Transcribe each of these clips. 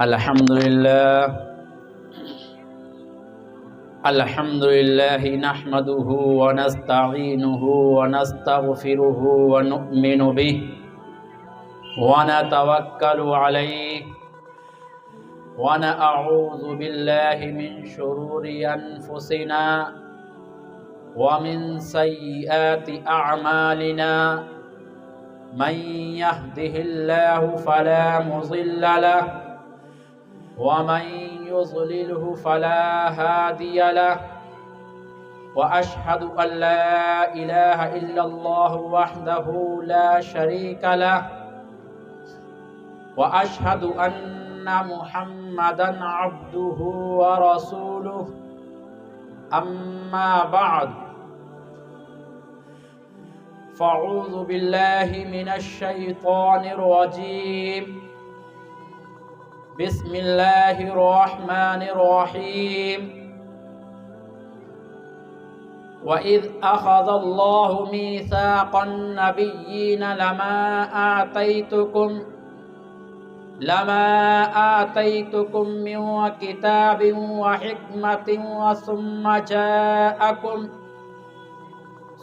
الحمد لله نحمده ونستعينه ونستغفره ونؤمن به ونتوكل عليه ونعوذ بالله من شرور أنفسنا ومن سيئات أعمالنا من يهده الله فلا مضل له ومن يضلله فلا هادي له وأشهد أن لا إله إلا الله وحده لا شريك له وأشهد أن محمدا عبده ورسوله أما بعد فأعوذ بالله من الشيطان الرجيم بسم الله الرحمن الرحيم وإذ أخذ الله ميثاق النبيين لما آتيتكم من كتاب وحكمة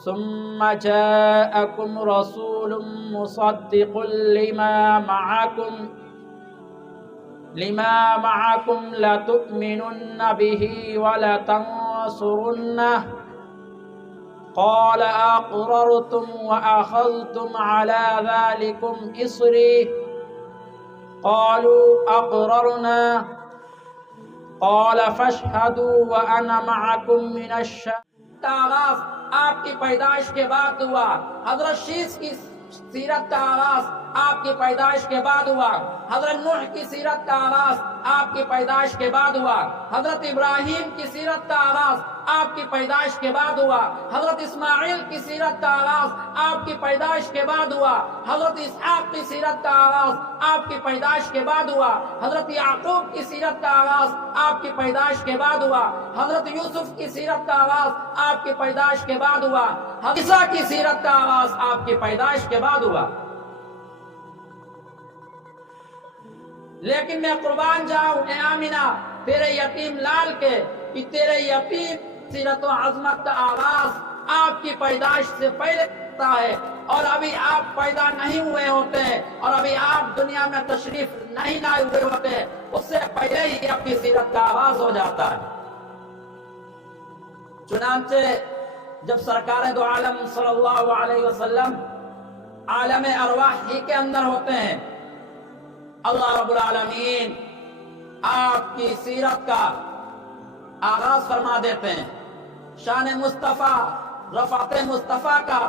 ثم جاءكم رسول مصدق لما معكم لتؤمنن به ولتنصرنه قال أقررتم وأخذتم على ذلكم إصري قالوا أقررنا قال فاشهدوا وأنا معكم من الشاهدين۔ آغاز آپ کی پیدائش کے بعد ہوا۔ حضرت شیس کی سیرت کا آغاز آپ کی پیدائش کے بعد ہوا۔ حضرت نوح کی سیرت کا آغاز آپ کی پیدائش کے بعد ہوا۔ حضرت ابراہیم کی سیرت کا آغاز آپ کی پیدائش کے بعد ہوا۔ حضرت اسماعیل کی سیرت کا آغاز آپ کی پیدائش کے بعد ہوا۔ حضرت اسحاق کی سیرت کا آغاز آپ کی پیدائش کے بعد ہوا۔ حضرت یعقوب کی سیرت کا آغاز آپ کی پیدائش کے بعد ہوا۔ حضرت یوسف کی سیرت کا آغاز آپ کی پیدائش کے بعد ہوا۔ حضرت عیسیٰ کی سیرت کا آغاز آپ کی پیدائش کے بعد ہوا۔ لیکن میں قربان جاؤں اے آمنہ تیرے یتیم لال کے کہ تیرے یتیم سیرت و عظمت کا آغاز آپ کی پیدائش سے پہلے ہوتا ہے، اور ابھی آپ پیدا نہیں ہوئے ہوتے ہیں، اور ابھی آپ دنیا میں تشریف نہیں لائے ہوئے ہوتے ہیں، اس سے پہلے ہی آپ کی سیرت کا آغاز ہو جاتا ہے۔ چنانچہ جب سرکار دو عالم صلی اللہ علیہ وسلم عالم ارواح ہی کے اندر ہوتے ہیں، اللہ رب العالمین آپ کی سیرت کا آغاز فرما دیتے ہیں۔ شان مصطفیٰ، رفعت مصطفیٰ کا،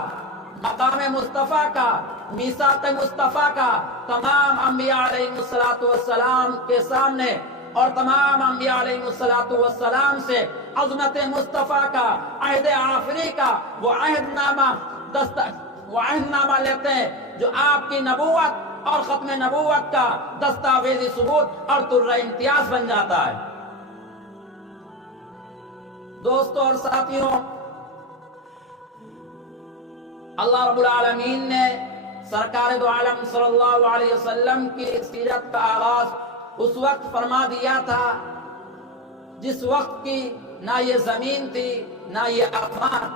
مقام مصطفیٰ کا، میثاق مصطفیٰ کا تمام انبیاء علیہ السلام کے سامنے اور تمام انبیاء علیہ السلام سے عظمت مصطفیٰ کا، عہد آخری کا وہ عہد نامہ لیتے ہیں جو آپ کی نبوت اور ختم نبوت کا دستاویزی ثبوت اور ترہ امتیاز بن جاتا ہے۔ دوستوں اور ساتھیوں، اللہ رب العالمین نے سرکار دو عالم صلی اللہ علیہ وسلم کی سیرت کا آغاز اس وقت فرما دیا تھا جس وقت کی نہ یہ زمین تھی، نہ یہ آسمان،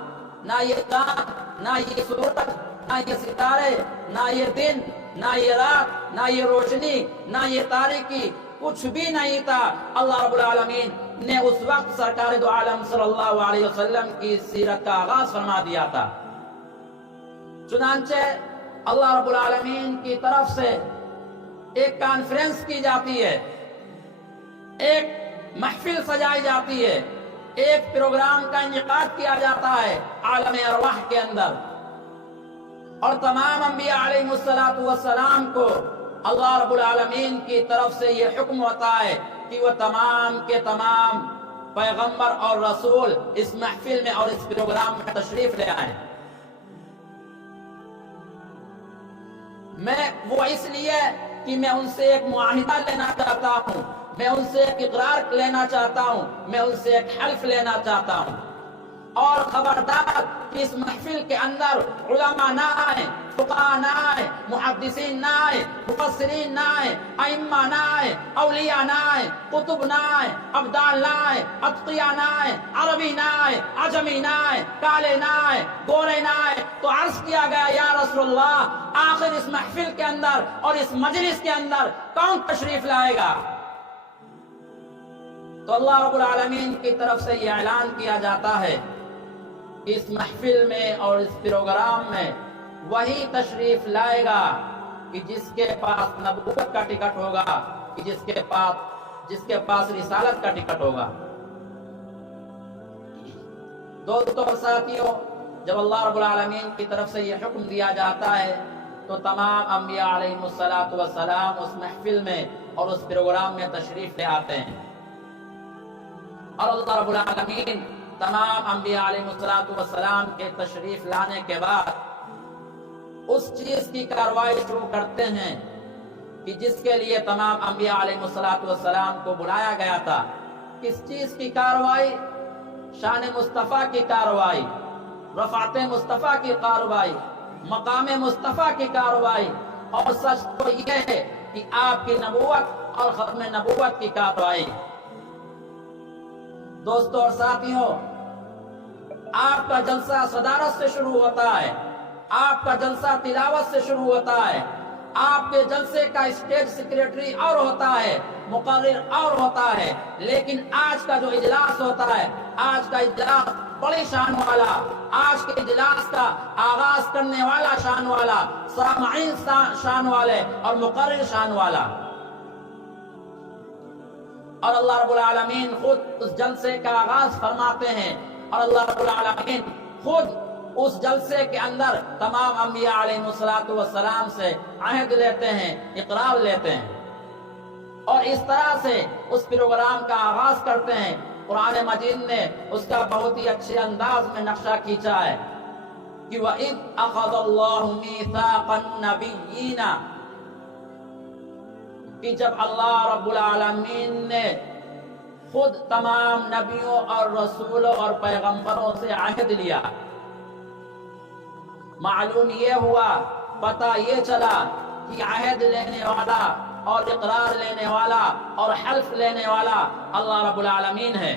نہ یہ چاند، نہ یہ سورج، نہ یہ ستارے، نہ یہ دن، نہ یہ رات، نہ یہ روشنی، نہ یہ تاریکی، کچھ بھی نہیں تھا۔ اللہ رب العالمین نے اس وقت سرکار دو عالم صلی اللہ علیہ وسلم کی سیرت کا آغاز فرما دیا تھا۔ چنانچہ اللہ رب العالمین کی طرف سے ایک کانفرنس کی جاتی ہے، ایک محفل سجائی جاتی ہے، ایک پروگرام کا انعقاد کیا جاتا ہے عالم ارواح کے اندر، اور تمام انبیاء علیہ السلام کو اللہ رب العالمین کی طرف سے یہ حکم ہوتا ہے کہ وہ تمام کے تمام پیغمبر اور رسول اس محفل میں اور اس پروگرام میں تشریف لے آئیں۔ میں وہ اس لیے کہ میں ان سے ایک معاہدہ لینا چاہتا ہوں، میں ان سے ایک اقرار لینا چاہتا ہوں، میں ان سے ایک حلف لینا چاہتا ہوں۔ اور خبردار کہ اس محفل کے اندر علماء نہ آئیں، فقہاء نہ آئے، محدثین نہ آئے، مفسرین نہ آئے، ائمہ نہ آئے، اولیاء نہ آئے، قطب نہ آئے، ابدال نہ آئے، اتقیاء نہ آئے، عربی نہ آئے، عجمی نہ آئے، کالے نہ آئے، گورے نہ آئے، تو عرض کیا گیا یا رسول اللہ آخر اس محفل کے اندر اور اس مجلس کے اندر کون تشریف لائے گا؟ تو اللہ رب العالمین کی طرف سے یہ اعلان کیا جاتا ہے کہ اس محفل میں اور اس پروگرام میں وہی تشریف لائے گا کہ جس کے پاس نبوت کا ٹکٹ ہوگا، کہ جس کے پاس رسالت کا ٹکٹ ہوگا۔ دوستو اور ساتھیوں، جب اللہ رب العالمین کی طرف سے یہ حکم دیا جاتا ہے تو تمام انبیاء علیہم السلام اس محفل میں اور اس پروگرام میں تشریف لے آتے ہیں، اور اللہ رب العالمین تمام انبیاء علیہم السلام کے تشریف لانے کے بعد اس چیز کی کارروائی شروع کرتے ہیں کہ جس کے لیے تمام انبیاء علیہم السلام کو بلایا گیا تھا۔ کس چیز کی کارروائی؟ شان مصطفیٰ کی کارروائی، رفعت مصطفیٰ کی کارروائی، مقام مصطفیٰ کی کارروائی، اور سچ تو یہ ہے کہ آپ کی نبوت اور ختم نبوت کی کارروائی۔ دوستو اور ساتھیوں، آپ کا جلسہ صدارت سے شروع ہوتا ہے، آپ کا جلسہ تلاوت سے شروع ہوتا ہے، آپ کے جلسے کا اسٹیج سیکریٹری اور ہوتا ہے، مقرر اور ہوتا ہے، لیکن آج کا جو اجلاس ہوتا ہے، آج کا اجلاس بڑی شان والا، آج کے اجلاس کا آغاز کرنے والا شان والا، سامعین شان والے اور مقرر شان والا، اور اللہ رب العالمین خود اس جلسے کا آغاز فرماتے ہیں، اور اللہ رب العالمین خود اس جلسے کے اندر تمام انبیاء علیہم السلام سے عہد لیتے ہیں، اقرار لیتے ہیں، اور اس طرح سے اس پروگرام کا آغاز کرتے ہیں۔ قرآن مجید نے اس کا بہت ہی اچھے انداز میں نقشہ کھینچا ہے کہ وَإِذْ أَخَذَ اللَّهُ مِيثَاقَ النَّبِيِّينَ، کہ جب اللہ رب العالمین نے خود تمام نبیوں اور رسولوں اور پیغمبروں سے عہد لیا، معلوم یہ ہوا، پتہ یہ چلا کہ عہد لینے والا اور اقرار لینے والا اور حلف لینے والا اللہ رب العالمین ہے،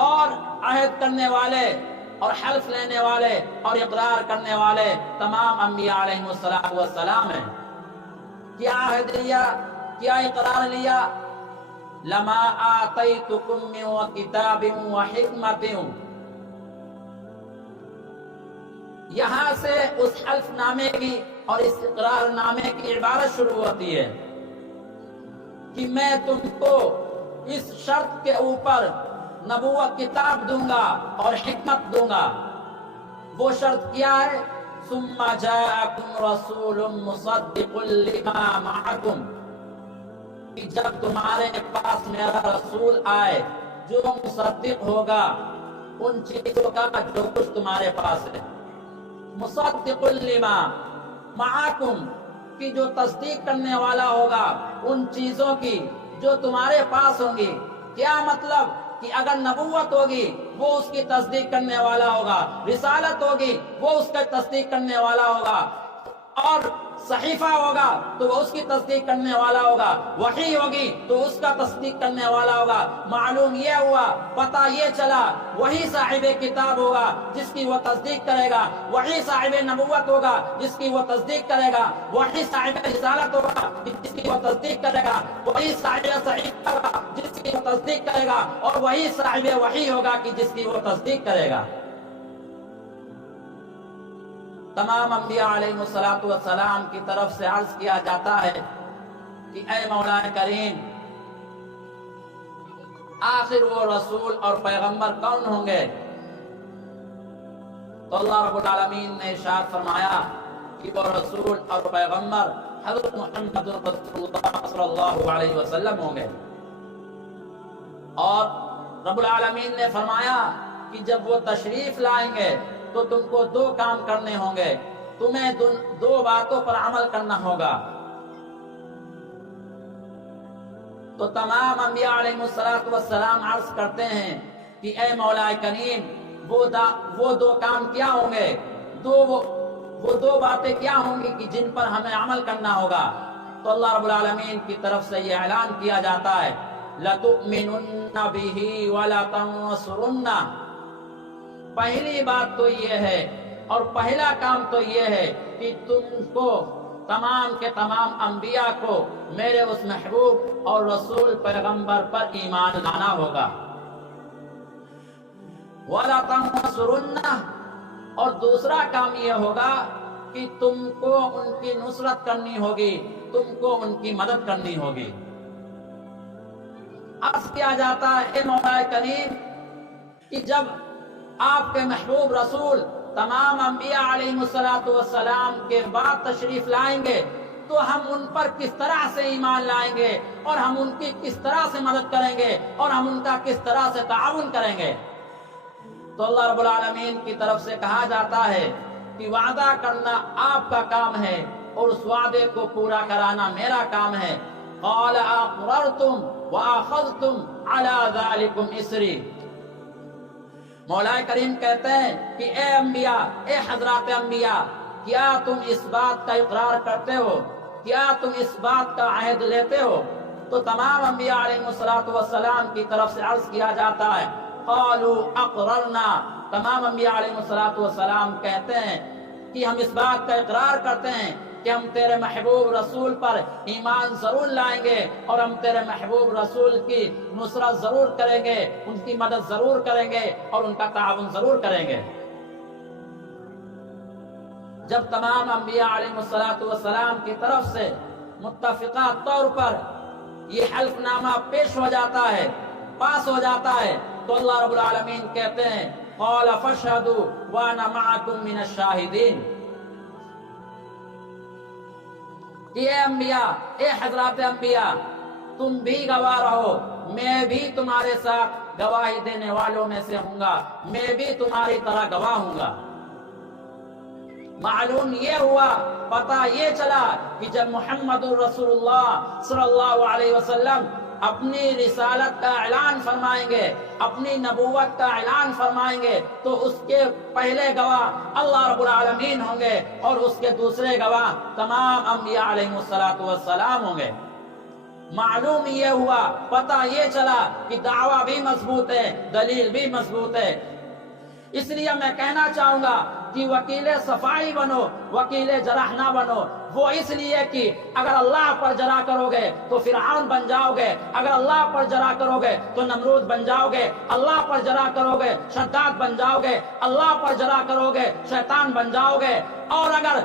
اور عہد کرنے والے اور حلف لینے والے اور اقرار کرنے والے تمام انبیاء علیہم السلام ہیں۔ کیا عہد لیا، کیا اقرار لیا؟ لما آتیتکم من کتاب و حکمت، یہاں سے اس حلف نامے کی اور اس اقرار نامے کی عبارت شروع ہوتی ہے کہ میں تم کو اس شرط کے اوپر نبوت کتاب دوں گا اور حکمت دوں گا۔ وہ شرط کیا ہے؟ ثم جاءکم رسول مصدق لما معکم، کہ جب تمہارے پاس میرا رسول آئے جو مصدق ہوگا ان چیزوں کا جو کچھ تمہارے پاس ہے، مصدق لما معکم، کی جو تصدیق کرنے والا ہوگا ان چیزوں کی جو تمہارے پاس ہوں گی۔ کیا مطلب؟ کہ اگر نبوت ہوگی وہ اس کی تصدیق کرنے والا ہوگا، رسالت ہوگی وہ اس کا تصدیق کرنے والا ہوگا، اور صحیفہ ہوگا تو وہ اس کی تصدیق کرنے والا ہوگا، وحی ہوگی تو اس کا تصدیق کرنے والا ہوگا۔ معلوم یہ ہوا، پتہ یہ چلا، وہی صاحب کتاب ہوگا جس کی وہ تصدیق کرے گا، وہی صاحب نبوت ہوگا جس کی وہ تصدیق کرے گا، وہی صاحب رسالت ہوگا جس کی وہ تصدیق کرے گا، وہی صاحب صحیفہ ہوگا جس کی وہ تصدیق کرے گا، اور وہی صاحب وحی ہوگا کہ جس کی وہ تصدیق کرے گا۔ تمام انبیاء علیہم السلام کی طرف سے عرض کیا جاتا ہے کہ اے مولا کریم، آخر وہ رسول اور پیغمبر کون ہوں گے؟ تو اللہ رب العالمین نے ارشاد فرمایا کہ وہ رسول اور پیغمبر حضرت محمد رسول اللہ صلی اللہ علیہ وسلم ہوں گے، اور رب العالمین نے فرمایا کہ جب وہ تشریف لائیں گے تو تم کو دو کام کرنے ہوں گے، تمہیں دو باتوں پر عمل کرنا ہوگا۔ تو تمام انبیاء علیہم السلام عرض کرتے ہیں کہ اے مولا کریم، وہ دو کام کیا ہوں گے؟ وہ دو باتیں کیا ہوں گی کہ جن پر ہمیں عمل کرنا ہوگا؟ تو اللہ رب العالمین کی طرف سے یہ اعلان کیا جاتا ہے لَتُؤْمِنُنَّ بِهِ وَلَتَنْصُرُنَّهُ۔ پہلی بات تو یہ ہے اور پہلا کام تو یہ ہے کہ تم کو تمام کے تمام انبیاء کو میرے اس محبوب اور رسول پیغمبر پر ایمان لانا ہوگا۔ وَلَتَنْصُرُنَّهُ، اور دوسرا کام یہ ہوگا کہ تم کو ان کی نصرت کرنی ہوگی، تم کو ان کی مدد کرنی ہوگی۔ عرض کیا جاتا ہے اے مولا کریم کہ جب آپ کے محبوب رسول تمام انبیاء علیہ السلام کے بعد تشریف لائیں گے تو ہم ان پر کس طرح سے ایمان لائیں گے اور ہم ان کی کس طرح سے مدد کریں گے اور ہم ان کا کس طرح سے تعاون کریں گے؟ تو اللہ رب العالمین کی طرف سے کہا جاتا ہے کہ وعدہ کرنا آپ کا کام ہے اور اس وعدے کو پورا کرانا میرا کام ہے۔ قال اقررتم واخذتم على ذلكم اسری۔ مولا کریم کہتے ہیں کہ اے انبیاء، اے حضرات انبیاء، کیا تم اس بات کا اقرار کرتے ہو؟ کیا تم اس بات کا عہد لیتے ہو؟ تو تمام انبیاء علیہ السلام کی طرف سے عرض کیا جاتا ہے قالوا اقررنا، تمام انبیاء علیہ السلام کہتے ہیں کہ ہم اس بات کا اقرار کرتے ہیں کہ ہم تیرے محبوب رسول پر ایمان ضرور لائیں گے اور ہم تیرے محبوب رسول کی نصرت ضرور کریں گے، ان کی مدد ضرور کریں گے اور ان کا تعاون ضرور کریں گے۔ جب تمام انبیاء علیہ السلام کی طرف سے متفقہ طور پر یہ حلف نامہ پیش ہو جاتا ہے، پاس ہو جاتا ہے، تو اللہ رب العالمین کہتے ہیں قال فاشهدوا وانا معكم من الشاهدين۔ اے انبیاء، اے حضرات انبیاء، تم بھی گواہ رہو، میں بھی تمہارے ساتھ گواہی دینے والوں میں سے ہوں گا، میں بھی تمہاری طرح گواہ ہوں گا۔ معلوم یہ ہوا، پتہ یہ چلا کہ جب محمد رسول اللہ صلی اللہ علیہ وسلم اپنی رسالت کا اعلان فرمائیں گے، اپنی نبوت کا اعلان فرمائیں گے، تو اس کے پہلے گواہ اللہ رب العالمین ہوں گے اور اس کے دوسرے گواہ تمام انبیاء علیہ السلام ہوں گے۔ معلوم یہ ہوا، پتہ یہ چلا کہ دعویٰ بھی مضبوط ہے، دلیل بھی مضبوط ہے۔ اس لیے میں کہنا چاہوں گا کہ وکیل صفائی بنو، وکیل جرح نہ بنو۔ وہ اس لیے کہ اگر اللہ پر جرح کرو گے تو فرعون بن جاؤ گے، اگر اللہ پر جرح کرو گے تو نمرود بن جاؤ گے، اللہ پر جرح کرو گے شداد بن جاؤ گے، اللہ پر جرح کرو گے شیطان بن جاؤ گے، اور اگر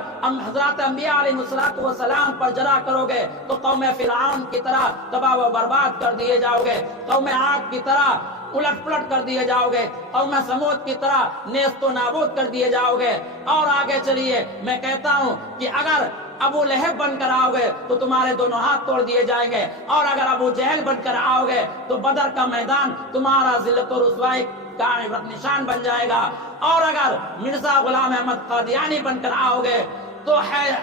حضرات انبیاء علیہ السلام پر جرح کرو گے تو قوم فرعون کی طرح تباہ و برباد کر دیے جاؤ گے، قوم عاد کی طرح الٹ پلٹ کر دیے جاؤ گے، قوم سمود کی طرح نیست و نابود کر دیے جاؤ گے۔ اور آگے چلیے، میں کہتا ہوں کہ اگر ابو لہب بن کر آؤ گے تو تمہارے دونوں ہاتھ توڑ دیے جائیں گے، اور اگر ابو جہل بن کر آؤ گے تو بدر کا میدان تمہارا ذلت و رسوائی کا عبرت نشان بن جائے گا، اور اگر مرزا غلام احمد قادیانی بن کر آؤ گے تو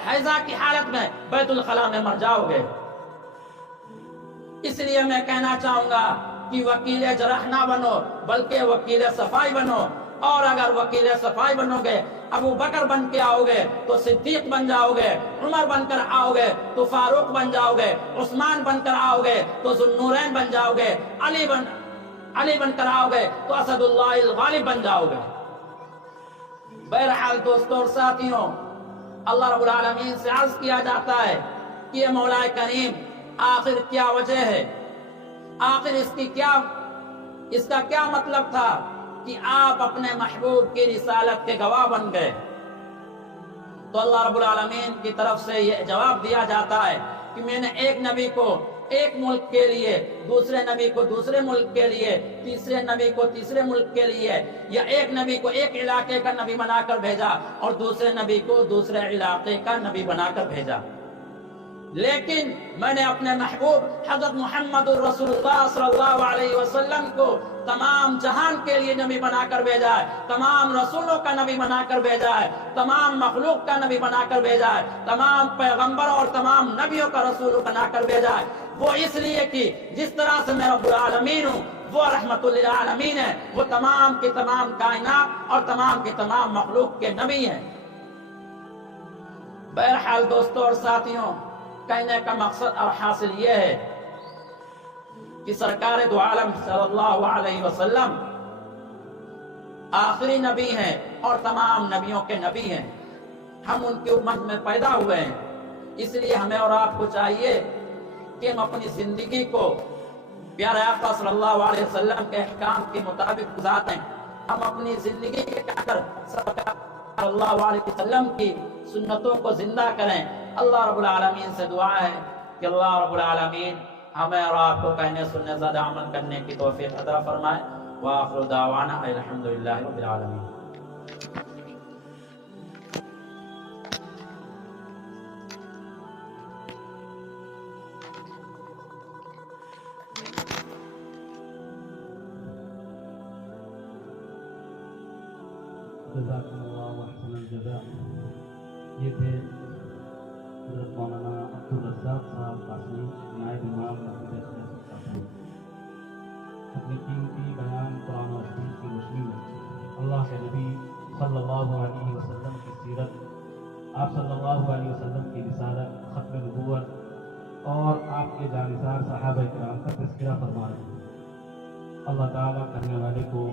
حیضہ کی حالت میں بیت الخلاء میں مر جاؤ گے۔ اس لیے میں کہنا چاہوں گا کہ وکیل جرح نہ بنو بلکہ وکیل صفائی بنو، اور اگر وکیل صفائی بنو گے، ابو بکر بن کے آؤ گے تو صدیق بن جاؤ گے، عمر بن کر آؤ گے تو فاروق بن جاؤ گے، عثمان بن کر آؤ گے تو ذوالنورین بن جاؤ گے، علی بن کر آؤ گے تو اسد اللہ الغالب بن جاؤ گے۔ بہرحال دوستوں اور ساتھیوں، اللہ رب العالمین سے عرض کیا جاتا ہے کہ یہ مولا کریم آخر کیا وجہ ہے، آخر اس کا کیا مطلب تھا کہ آپ اپنے محبوب کی رسالت کے گواہ بن گئے؟ تو اللہ رب العالمین کی طرف سے یہ جواب دیا جاتا ہے کہ میں نے ایک نبی کو ایک ملک کے لیے، دوسرے نبی کو دوسرے ملک کے لیے، تیسرے نبی کو تیسرے ملک کے لیے، یا ایک نبی کو ایک علاقے کا نبی بنا کر بھیجا اور دوسرے نبی کو دوسرے علاقے کا نبی بنا کر بھیجا۔ لیکن میں نے اپنے محبوب حضرت محمد الرسول اللہ صلی اللہ علیہ وسلم کو تمام جہان کے لیے نبی بنا کر بھیجا ہے، تمام رسولوں کا نبی بنا کر بھیجا ہے، تمام مخلوق کا نبی بنا کر بھیجا ہے، تمام پیغمبروں اور تمام نبیوں کا رسول بنا کر بھیجا ہے۔ وہ اس لیے کہ جس طرح سے میں رب العالمین ہوں وہ رحمت للعالمین ہے، وہ تمام کی تمام کائنات اور تمام کی تمام مخلوق کے نبی ہیں۔ بہرحال دوستوں اور ساتھیوں، کہنے کا مقصد اور حاصل یہ ہے کہ سرکار دو عالم صلی اللہ علیہ وسلم آخری نبی ہیں اور تمام نبیوں کے نبی ہیں. ہم ان کی امت میں پیدا ہوئے ہیں، اس لیے ہمیں اور آپ کو چاہیے کہ ہم اپنی زندگی کو پیارے آقا صلی اللہ علیہ وسلم کے احکام کے مطابق گزاریں. ہم اپنی زندگی کے اندر سرکار صلی اللہ علیہ وسلم کی سنتوں کو زندہ کریں. اللہ رب العالمین سے دعا ہے کہ اللہ رب العالمین ہمیں اور آپ کو کہنے سننے زیادہ عمل کرنے کی توفیق عطا فرمائے. وآخر دعوانا الحمدللہ رب العالمین. جزاکم اللہ احسن الجزاء. یہ تھے حضرت مولانا عبدالرزاق صاحب قاسمی، نائب امام مسجد اخلاص. اپنی قیمتی بیان قرآن و حدیث کی روشنی میں اللہ کے نبی صلی اللہ علیہ وسلم کی سیرت، آپ صلی اللہ علیہ وسلم کی رسالت، ختم نبوت اور آپ کے جانثار صحابہ کرام کا تذکرہ فرما رہے ہیں. اللہ تعالیٰ کرنے والے کو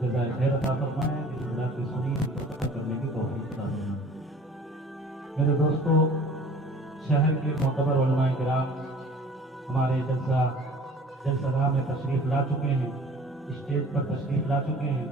جزائے خیر عطا فرمائے، اس حضرات کی سنی پر کرنے کی توفیق عطا فرمائے. میرے دوستو، شہر کے معتبر علماء کرام ہمارے جلسہ گاہ میں تشریف لا چکے ہیں، اسٹیج پر تشریف لا چکے ہیں.